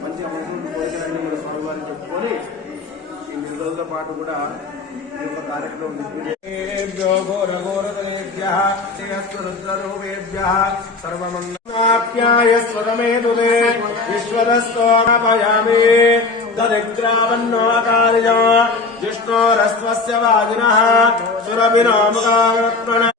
మంచి మనసు కోరికలన్నీ కూడా స్వామివారిని చెప్పుకొని ఈ రెండు రోజుల పాటు కూడా ఈ యొక్క కార్యక్రమం నిర్వహించేభ్యో ఘోర ఘోరతరేభ్య శ్రేయస్సు రుద్రరూపేభ్య సర్వమంగళాప్యాయ స్వరమే తుదే విశ్వరస్తోమపయామి తదిగ్రావన్నో కాళిజ జిష్ణోరస్వస్య వాజినః సురభినోముఖాత్మన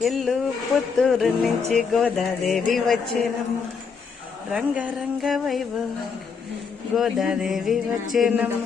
ఎల్లు పుత్తూరు నుంచి గోదాదేవి వచ్చేనమ్మ రంగరంగ వైభవం గోదాదేవి వచ్చేనమ్మ